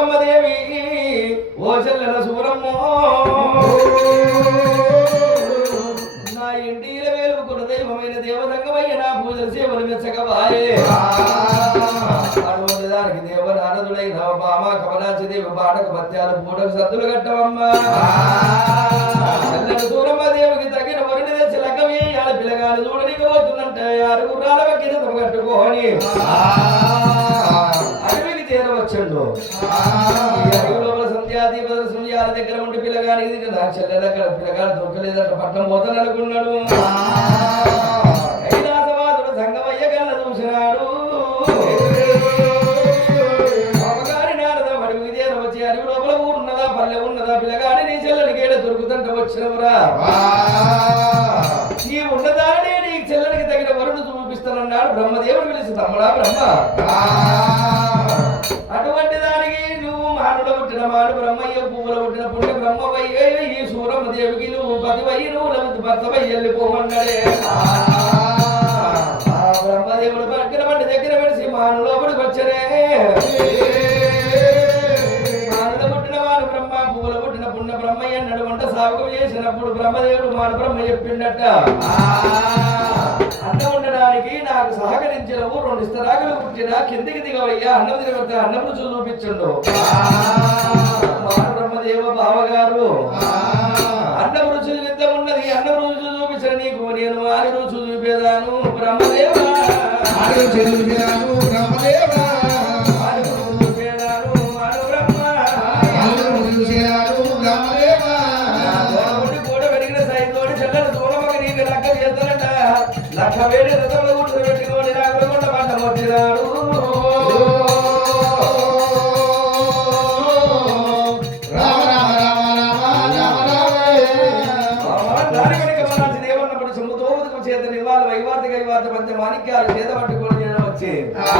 సూరమ్మదేవి ఓ చెల్లెల సూరమ్మో నా ఇంటిల వేలుకున్న దైవమైన దేవతంగమయ్య నా పూజ సేవలు మెచ్చగవాయే అటువంటి దానికి దేవ నారదుడైన బామ కమలాచి దేవి పాటక పత్యాలు పూటకు సద్దులు కట్టవమ్మా. చల్లని సూరమ్మ దేవికి తగిన వరుణి తెచ్చి లగ్గమేయాల పిల్లగాలు చూడనికి ఆరు గుర్రాల వక్కిన తమ కట్టుకోని. చేరవచ్చండు లోపల సంధ్యాదీప సంధ్యాల దగ్గర ఉండి పిల్లగాని ఇది కదా. చెల్లెల అక్కడ పిల్లగాడు దొరకలేదంట. పట్టణం పోతాను అనుకున్నాడు. కైలాసవాదుడు సంగమయ్య కళ్ళ చూసినాడు. అమ్మగారి నారద అడవికి చేరవచ్చి అడవి లోపల ఊరున్నదా పల్లె ఉన్నదా పిల్లగాడి నీ చెల్లెలికి ఏడ దొరుకుతుంట వచ్చినవురా. నీ ఉన్నదానే నీ చెల్లెలికి తగిన వరుడు చూపిస్తానన్నాడు. బ్రహ్మదేవుడు పిలిచి తమ్ముడా బ్రహ్మ. మానుల బ్రహ్మయ్య పువ్వుల పుట్టినప్పుడు పుణ్య బ్రహ్మవయ్య ఈ సూరమ్మ దేవికి నువ్వు పతివయ్యి నువ్వు లభించి భర్తవై వెళ్ళిపోమన్నాడే బ్రహ్మదేవుడు పక్కన పట్టి దగ్గర పెడిసి మాను లోపలికి వచ్చరే. మానుల పుట్టిన వాడు బ్రహ్మ పువ్వుల పుట్టిన పుణ్య బ్రహ్మయ్య అన్నాడు వంట సాగు చేసినప్పుడు బ్రహ్మదేవుడు మాను బ్రహ్మ చెప్పిండట. అన్నం ఉండడానికి నాకు సహకరించినవు రెండు స్థలాకులు పుట్టిన కిందికి దిగవయ్యా అన్నం తినవద్ద అన్నం రుచులు చూపించండు రుచి చూపేదాను బ్రహ్మదేవ. ఆరి రుచి చూపేదాను మాను బ్రహ్మ గోడగుండి గోడ పెరిగిన సైతోడి చెల్లెలు దూరమగ నీకు లక్క చేస్తానట లక్క వేడి చేత నిర్వాల వైవార్తిక వైవార్త పంచ మాణిక్యాలు చేత పట్టుకొని వచ్చి